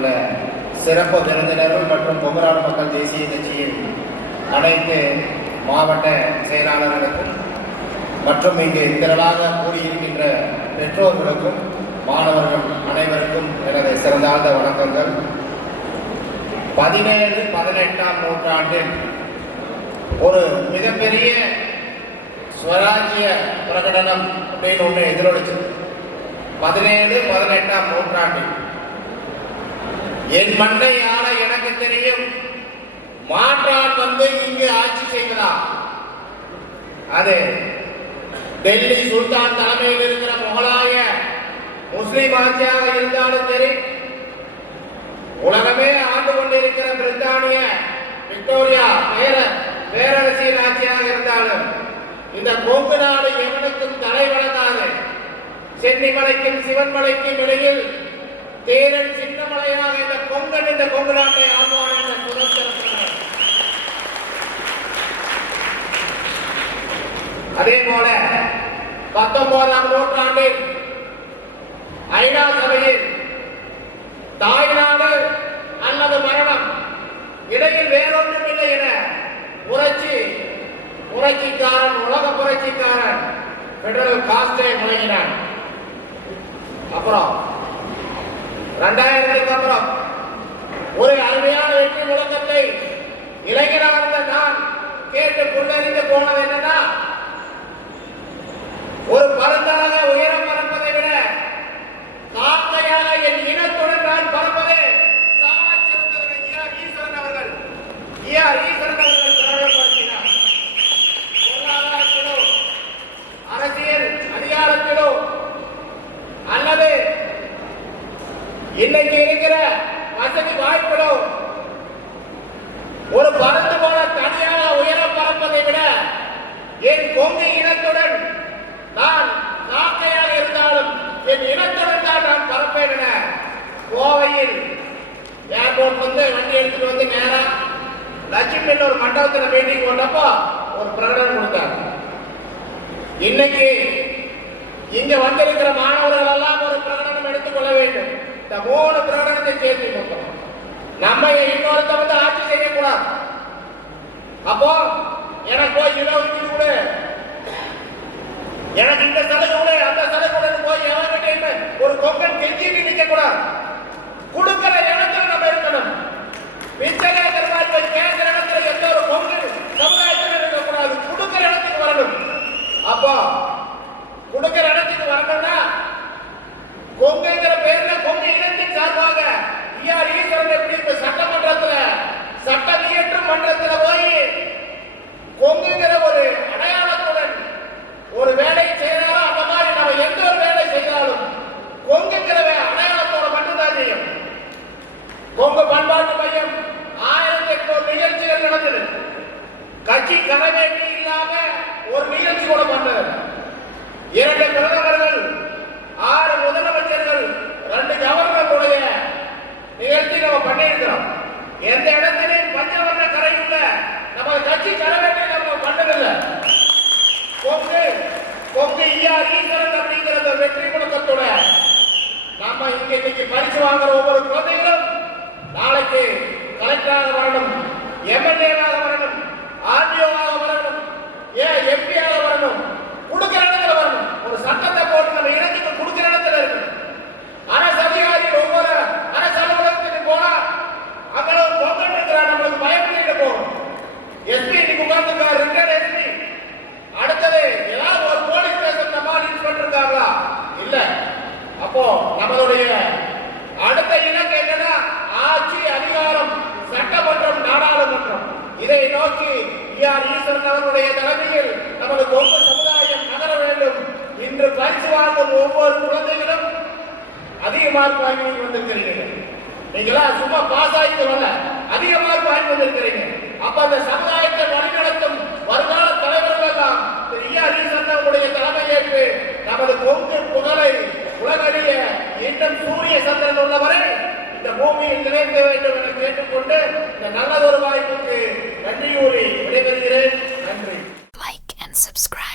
உள்ள சிறப்பு விருந்தினர்கள் மற்றும் பொம்மராடு மக்கள் தேசிய கட்சியின் அனைத்து மாவட்ட செயலாளர்களுக்கும் மற்றும் இங்கு திரளாக கூடியிருக்கின்ற பெற்றோர்களுக்கும் மாணவர்கள் அனைவருக்கும் எனது சிறந்தாழ்ந்த வணக்கங்கள். பதினேழு பதினெட்டாம் நூற்றாண்டில் ஒரு மிகப்பெரிய ஸ்வராஜ்ய பிரகடனம் அப்படின்னு ஒன்று எதிரொலிச்சது பதினேழு பதினெட்டாம் நூற்றாண்டில் என் மண்ணை யார எனக்கு தெரியும். மாற்றான் வந்து இங்கு ஆட்சி செய்வதா அது டெல்லி சுல்தான் தலைமையில் இருக்கிற முகலாய முஸ்லிம் ஆட்சியாக இருந்தாலும் சரி உலகமே ஆண்டு கொண்டிருக்கிற பிரித்தானிய விக்டோரியா பேர பேரரசியின் ஆட்சியாக இருந்தாலும் இந்த கொங்கு நாடு எவனுக்கும் தலை சென்னிமலைக்கும் சிவன்மலைக்கும் இடையில் தேரன் சின்னமலையாக இந்த கொங்கன் இந்த கொங்கு நாட்டை ஆழ்வான் என்ற சுதந்திரத்தினர் அதே போல பத்தொன்பதாம் நூற்றாண்டில் ஐநா சபையில் தாய்நாடு அல்லது மரணம் இடையில் வேறொன்றும் இல்லை என புரட்சி புரட்சிக்காரன் உலக புரட்சிக்காரன் பெடரல் காஸ்டே முழங்கினான் அப்புறம் ரெண்டாயிரத்துக்கு அப்புறம் ஒரு அருமையான வெற்றி முழக்கத்தை இளைஞராக இருந்த நான் கேட்டு புல்லறிந்து போனது என்னன்னா ஒரு பருந்தாக உயரம் பறப்பதை விட காக்கையாக என் இனத்துடன் நான் பறப்பதே சாலச் சிறந்தது ஈஆர் ஈஸ்வரன் அவர்கள் ஈஆர் ஈஸ்வரன் அவர்கள் பிரகடனப்படுத்தினார் பொருளாதாரத்திலோ அரசியல் அதிகாரத்திலோ அல்லது இன்னைக்கு இருக்கிற வசதி வாய்ப்புகளும் ஒரு பறந்து போல தனியாக உயர பறப்பதை விட என் கொங்கு இனத்துடன் நான் காக்கையாக இருந்தாலும் என் இனத்துடன் தான் நான் பறப்பேன் என கோவையில் ஏர்போர்ட் வந்து வண்டி எடுத்துட்டு வந்து நேரா லட்சுமியில் ஒரு மண்டபத்தில் மீட்டிங் போட்டப்போ ஒரு பிரகடனம் கொடுத்தார். இன்னைக்கு இங்க வந்திருக்கிற மாணவர்கள் எல்லாம் ஒரு பிரகடனம் எடுத்துக்கொள்ள வேண்டும். இந்த மூணு பிரகடனத்தை சேர்த்து மொத்தம். நம்ம இன்னொருத்த வந்து ஆட்சி செய்யக்கூடாது. அப்போ எனக்கு போய் இடஒதுக்கீடு கொடு எனக்கு இந்த சலுகை கொடு அந்த சலுகை கொடு போய் எவன்கிட்ட ஒரு கொங்கன் கெஞ்சிட்டு நிக்க கூடாது கொடுக்கிற இடத்துல நம்ம இருக்கணும். பிச்சை கேட்கிற மாதிரி போய் கேட்கிற இடத்துல எந்த ஒரு கொங்கு சமுதாயத்தில் இருக்கக்கூடாது. கொடுக்கிற இடத்துக்கு வரணும். அப்போ கொடுக்கிற இடத்துக்கு வரணும்னா கொங்குங்கிற பேர்ல கொங்கு இனத்தின் சார்பாக ஈஆர் ஈஸ்வரன் எப்படி இப்ப சட்டமன்றத்துல சட்டம் இயற்றும் மன்றத்துல போய் கொங்குங்கிற ஒரு அடையாளத்துடன் ஒரு வேலை செய்யறாலும் அந்த மாதிரி நம்ம எந்த ஒரு வேலை செய்தாலும் கொங்குங்கிற அடையாளத்தோட மட்டும்தான் செய்யும். கொங்கு பண்பாட்டு மையம் ஆயிரத்தி எட்நூறு நிகழ்ச்சிகள் நடந்தது. கட்சி கரவேண்டி இல்லாம ஒரு நிகழ்ச்சி கூட பண்ணது. இரண்டு பண்ணியிருக்கிறோம் எந்த இடத்திலையும் பஞ்சவர்ண கரையுள்ள நம்ம கட்சி கரவேட்டை நம்ம பண்ணதில்லை கொங்கு கொங்கு ஐயா ஈஸ்வரன் அப்படிங்கிற அந்த வெற்றி முழக்கத்தோட நம்ம இங்க இன்னைக்கு பரிசு வாங்குற ஒவ்வொரு குழந்தைகளும் நாளைக்கு கலெக்டராக வரணும். இதை நோக்கி ஈஆர் ஈஸ்வரன் அவர்களுடைய தலைமையில் நமது கொங்கு சமுதாயம் நகர வேண்டும். இன்று பரிசு வாங்கும் ஒவ்வொரு குழந்தைகளும் அதிக மார்க் வாங்கி நீங்க வந்திருக்கிறீங்க நீங்களா சும்மா பாஸ் ஆகிட்டு வரல அதிக மார்க் வாங்கி வந்திருக்கிறீங்க. அப்ப அந்த சமுதாயத்தை வழிநடத்த பூமியில் வேண்டும் என கேட்டுக்கொண்டு இந்த நல்லதொரு வாய்ப்புக்கு நன்றி கூறி விடைபெறுகிறேன். நன்றி. Like and subscribe